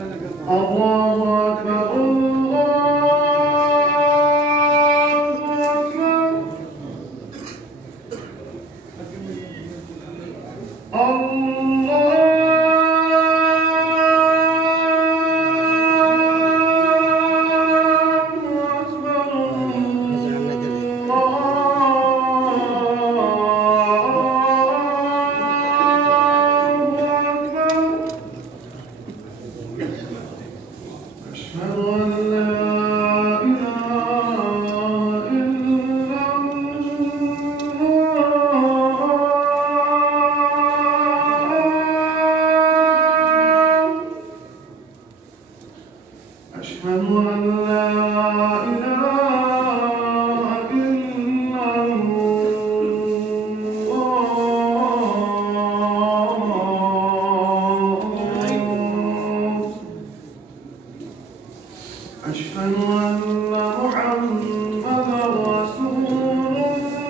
الله أكبر الله أكبر أشهد أن لا إله إلا الله أشهد أن لا إله إلا الله أشهد أن محمدا رسول الله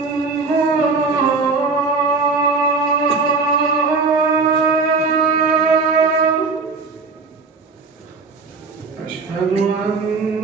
أشهد أن